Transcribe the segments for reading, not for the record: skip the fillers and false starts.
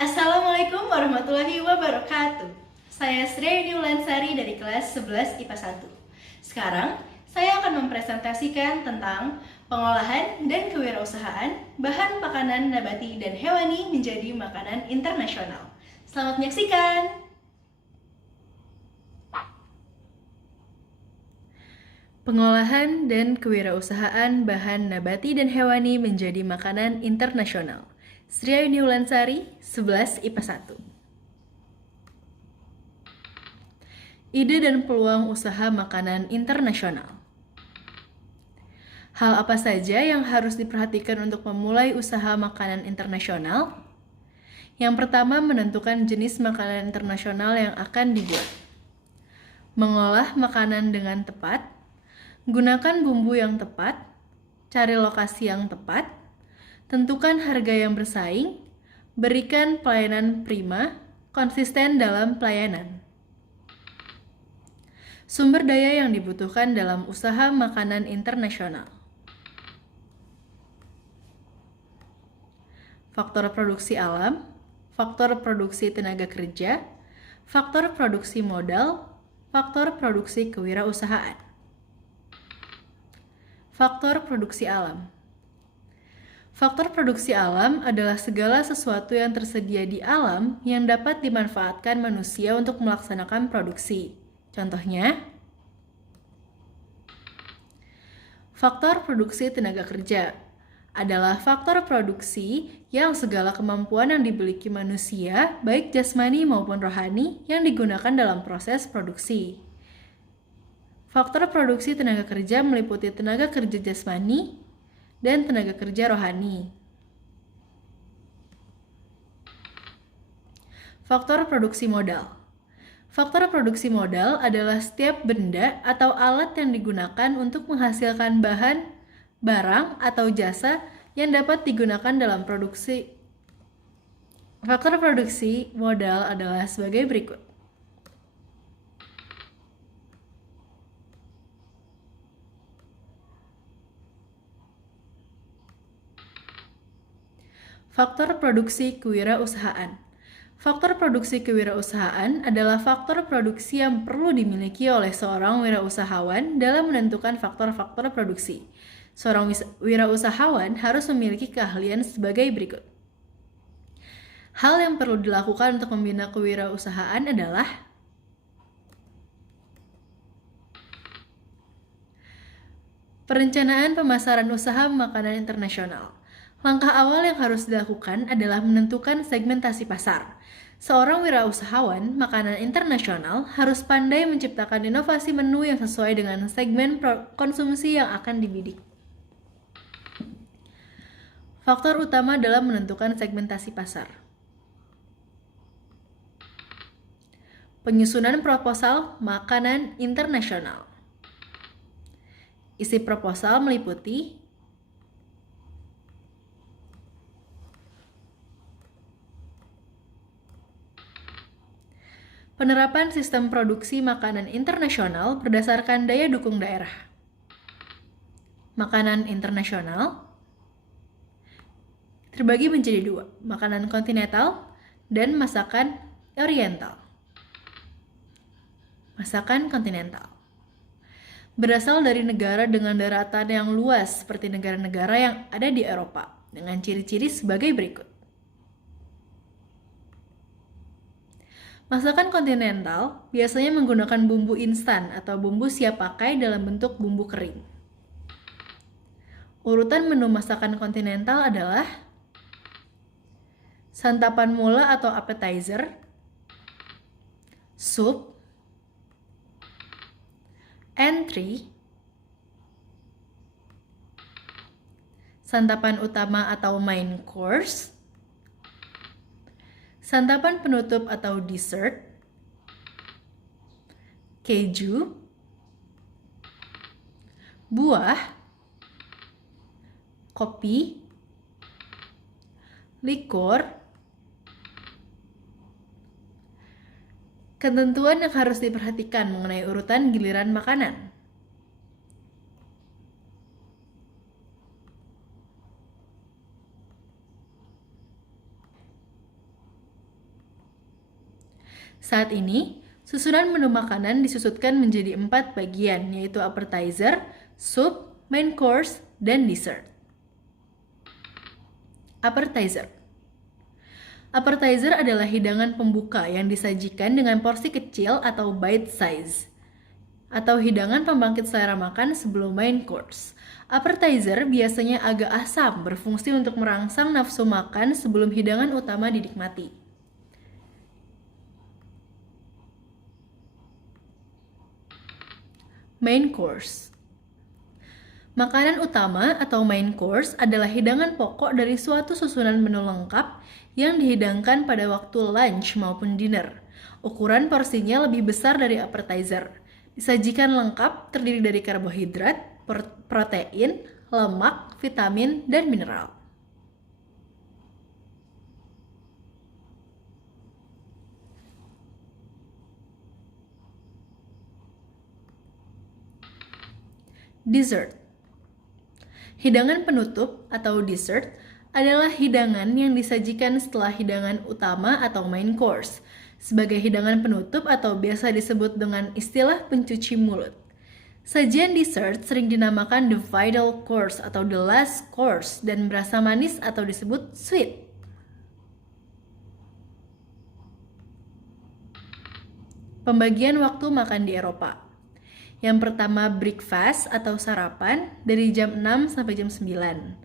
Assalamualaikum warahmatullahi wabarakatuh. Saya Sri Lansari dari kelas 11 IPA 1. Sekarang, saya akan mempresentasikan tentang pengolahan dan kewirausahaan bahan makanan nabati dan hewani menjadi makanan internasional. Selamat menyaksikan! Pengolahan dan kewirausahaan bahan nabati dan hewani menjadi makanan internasional. Sri Lansari, 11 IPA 1. Ide dan peluang usaha makanan internasional. Hal apa saja yang harus diperhatikan untuk memulai usaha makanan internasional? Yang pertama, menentukan jenis makanan internasional yang akan dibuat. Mengolah makanan dengan tepat, gunakan bumbu yang tepat, cari lokasi yang tepat, tentukan harga yang bersaing, berikan pelayanan prima, konsisten dalam pelayanan. Sumber daya yang dibutuhkan dalam usaha makanan internasional. Faktor produksi alam, faktor produksi tenaga kerja, faktor produksi modal, faktor produksi kewirausahaan. Faktor produksi alam. Faktor produksi alam adalah segala sesuatu yang tersedia di alam yang dapat dimanfaatkan manusia untuk melaksanakan produksi. Contohnya, faktor produksi tenaga kerja adalah faktor produksi yang segala kemampuan yang dimiliki manusia, baik jasmani maupun rohani, yang digunakan dalam proses produksi. Faktor produksi tenaga kerja meliputi tenaga kerja jasmani dan tenaga kerja rohani. Faktor produksi modal. Faktor produksi modal adalah setiap benda atau alat yang digunakan untuk menghasilkan bahan, barang, atau jasa yang dapat digunakan dalam produksi. Faktor produksi modal adalah sebagai berikut. Faktor produksi kewirausahaan. Faktor produksi kewirausahaan adalah faktor produksi yang perlu dimiliki oleh seorang wirausahawan dalam menentukan faktor-faktor produksi. Seorang wirausahawan harus memiliki keahlian sebagai berikut. Hal yang perlu dilakukan untuk membina kewirausahaan adalah perencanaan pemasaran usaha makanan internasional. Langkah awal yang harus dilakukan adalah menentukan segmentasi pasar. Seorang wirausahawan makanan internasional harus pandai menciptakan inovasi menu yang sesuai dengan segmen konsumsi yang akan dibidik. Faktor utama dalam menentukan segmentasi pasar. Penyusunan proposal makanan internasional. Isi proposal meliputi penerapan sistem produksi makanan internasional berdasarkan daya dukung daerah. Makanan internasional terbagi menjadi dua, makanan kontinental dan masakan oriental. Masakan kontinental berasal dari negara dengan daratan yang luas seperti negara-negara yang ada di Eropa, dengan ciri-ciri sebagai berikut. Masakan kontinental biasanya menggunakan bumbu instan atau bumbu siap pakai dalam bentuk bumbu kering. Urutan menu masakan kontinental adalah santapan mula atau appetizer, sup, entry, santapan utama atau main course, santapan penutup atau dessert, keju, buah, kopi, likur. Ketentuan yang harus diperhatikan mengenai urutan giliran makanan. Saat ini, susunan menu makanan disusutkan menjadi 4 bagian, yaitu appetizer, soup, main course, dan dessert. Appetizer. Appetizer adalah hidangan pembuka yang disajikan dengan porsi kecil atau bite size, atau hidangan pembangkit selera makan sebelum main course. Appetizer biasanya agak asam, berfungsi untuk merangsang nafsu makan sebelum hidangan utama dinikmati. Main course. Makanan utama atau main course adalah hidangan pokok dari suatu susunan menu lengkap yang dihidangkan pada waktu lunch maupun dinner. Ukuran porsinya lebih besar dari appetizer. Disajikan lengkap, terdiri dari karbohidrat, protein, lemak, vitamin, dan mineral. Dessert. Hidangan penutup atau dessert adalah hidangan yang disajikan setelah hidangan utama atau main course. Sebagai hidangan penutup atau biasa disebut dengan istilah pencuci mulut. Sajian dessert sering dinamakan the final course atau the last course dan berasa manis atau disebut sweet. Pembagian waktu makan di Eropa. Yang pertama breakfast atau sarapan dari jam 6 sampai jam 9.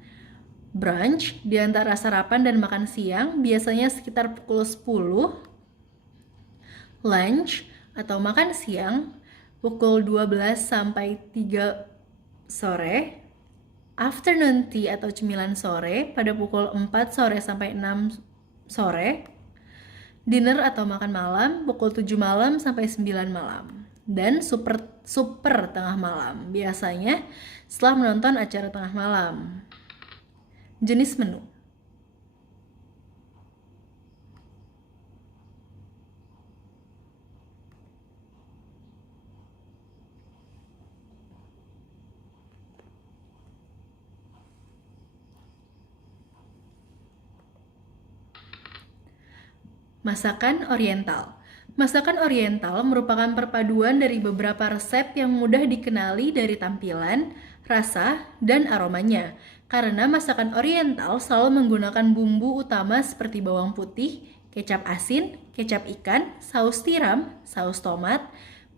Brunch di antara sarapan dan makan siang biasanya sekitar pukul 10. Lunch atau makan siang pukul 12 sampai 3 sore. Afternoon tea atau cemilan sore pada pukul 4 sore sampai 6 sore. Dinner atau makan malam pukul 7 malam sampai 9 malam. Dan super tengah malam, biasanya setelah menonton acara tengah malam. Jenis menu. Masakan Oriental. Masakan Oriental merupakan perpaduan dari beberapa resep yang mudah dikenali dari tampilan, rasa, dan aromanya. Karena masakan Oriental selalu menggunakan bumbu utama seperti bawang putih, kecap asin, kecap ikan, saus tiram, saus tomat,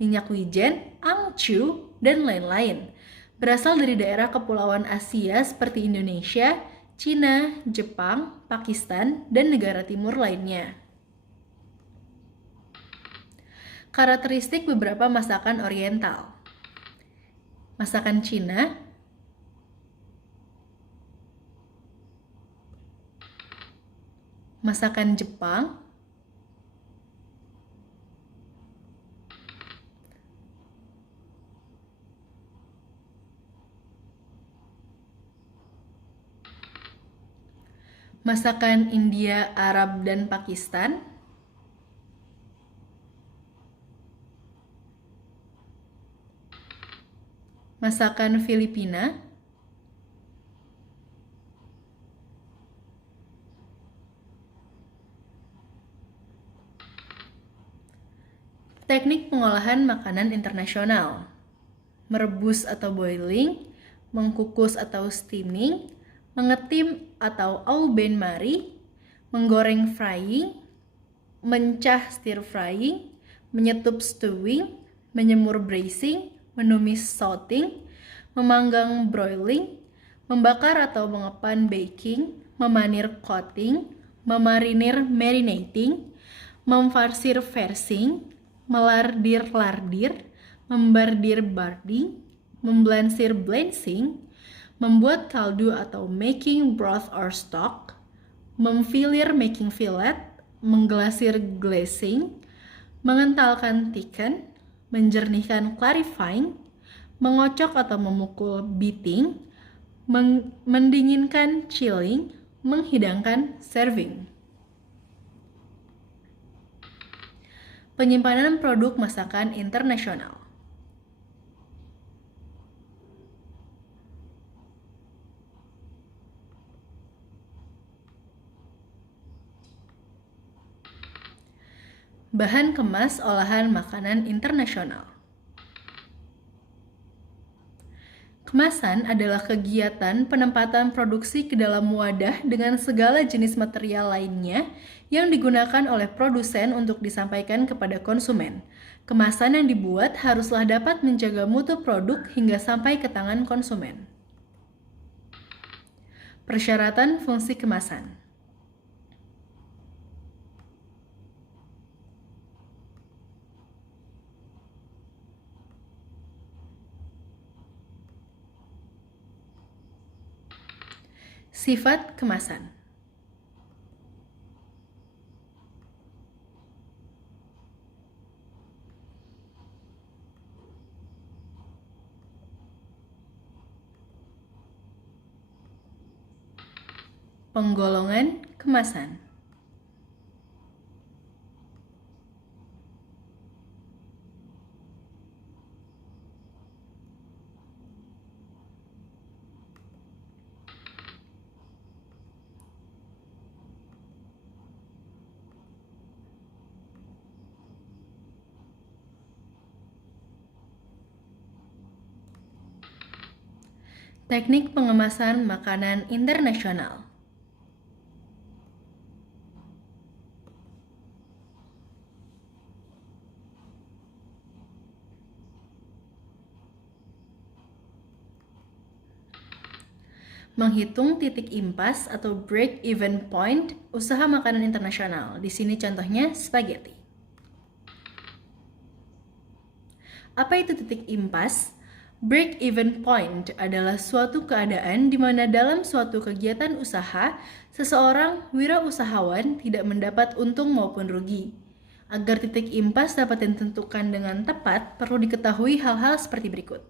minyak wijen, angcu, dan lain-lain. Berasal dari daerah kepulauan Asia seperti Indonesia, Cina, Jepang, Pakistan, dan negara timur lainnya. Karakteristik beberapa masakan Oriental. Masakan Cina, masakan Jepang, masakan India, Arab, dan Pakistan, masakan Filipina, teknik pengolahan makanan internasional, merebus atau boiling, mengkukus atau steaming, mengetim atau au bain marie, menggoreng frying, mencah stir frying, menyetup stewing, menyemur bracing, menumis salting, memanggang broiling, membakar atau mengepan baking, memanir coating, memarinir marinating, memfarsir versing, melardir-lardir, membardir barding, memblansir blanching, membuat kaldu atau making broth or stock, memfilir making fillet, menggelasir glazing, mengentalkan thicken, menjernihkan clarifying, mengocok atau memukul beating, mendinginkan chilling, menghidangkan serving. Penyimpanan produk masakan internasional. Bahan kemas olahan makanan internasional. Kemasan adalah kegiatan penempatan produksi ke dalam wadah dengan segala jenis material lainnya yang digunakan oleh produsen untuk disampaikan kepada konsumen. Kemasan yang dibuat haruslah dapat menjaga mutu produk hingga sampai ke tangan konsumen. Persyaratan fungsi kemasan. Sifat kemasan. Penggolongan kemasan. Teknik pengemasan makanan internasional. Menghitung titik impas atau break even point usaha makanan internasional. Di sini contohnya spaghetti. Apa itu titik impas? Break even point adalah suatu keadaan di mana dalam suatu kegiatan usaha, seseorang wirausahawan tidak mendapat untung maupun rugi. Agar titik impas dapat ditentukan dengan tepat, perlu diketahui hal-hal seperti berikut.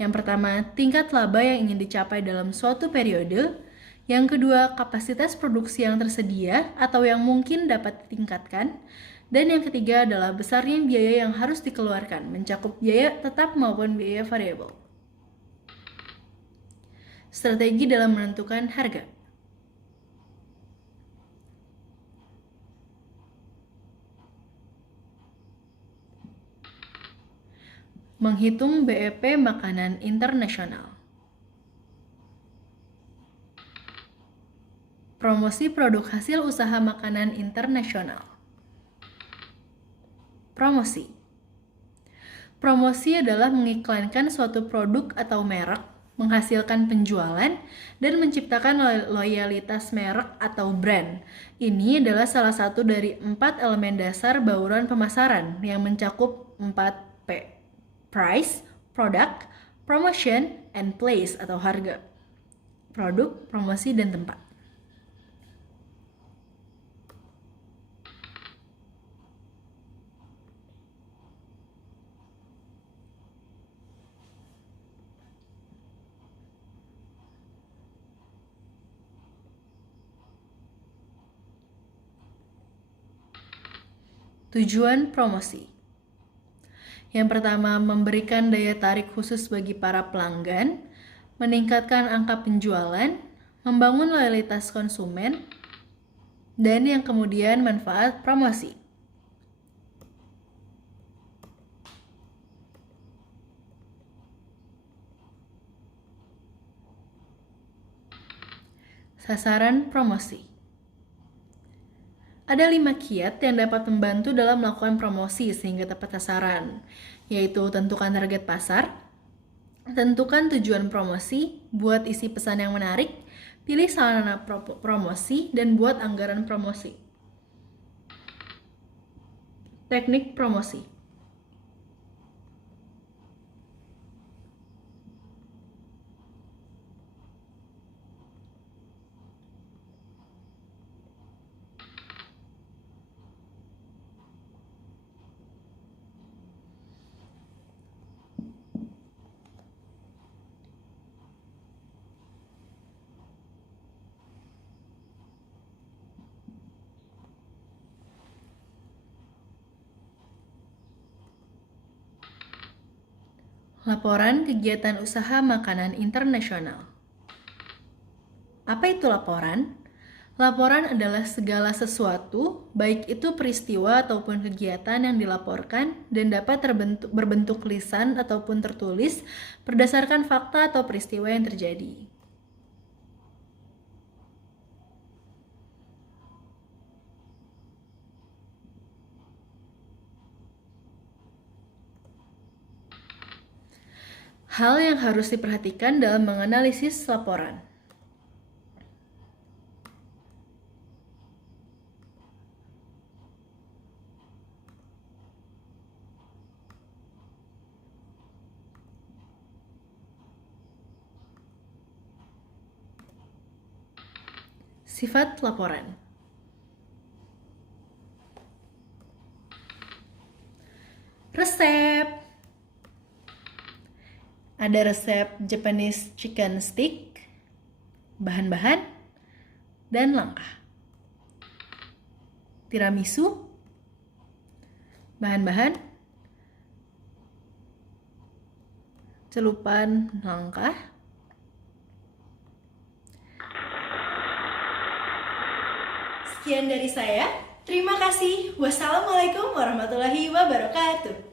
Yang pertama, tingkat laba yang ingin dicapai dalam suatu periode. Yang kedua, kapasitas produksi yang tersedia atau yang mungkin dapat ditingkatkan. Dan yang ketiga adalah besarnya biaya yang harus dikeluarkan, mencakup biaya tetap maupun biaya variabel. Strategi dalam menentukan harga. Menghitung BEP makanan internasional. Promosi produk hasil usaha makanan internasional. Promosi. Promosi adalah mengiklankan suatu produk atau merek, menghasilkan penjualan, dan menciptakan loyalitas merek atau brand. Ini adalah salah satu dari 4 elemen dasar bauran pemasaran yang mencakup 4P. Price, product, promotion, and place atau harga. Produk, promosi, dan tempat. Tujuan promosi. Yang pertama, memberikan daya tarik khusus bagi para pelanggan, meningkatkan angka penjualan, membangun loyalitas konsumen, dan yang kemudian manfaat promosi. Sasaran promosi. Ada 5 kiat yang dapat membantu dalam melakukan promosi sehingga tepat sasaran, yaitu tentukan target pasar, tentukan tujuan promosi, buat isi pesan yang menarik, pilih sarana promosi, dan buat anggaran promosi. Teknik promosi. Laporan kegiatan usaha makanan internasional. Apa itu laporan? Laporan adalah segala sesuatu, baik itu peristiwa ataupun kegiatan yang dilaporkan dan dapat berbentuk lisan ataupun tertulis berdasarkan fakta atau peristiwa yang terjadi. Hal yang harus diperhatikan dalam menganalisis laporan. Sifat laporan. Resep. Ada resep Japanese chicken stick, bahan-bahan, dan langkah. Tiramisu, bahan-bahan, celupan langkah. Sekian dari saya. Terima kasih. Wassalamualaikum warahmatullahi wabarakatuh.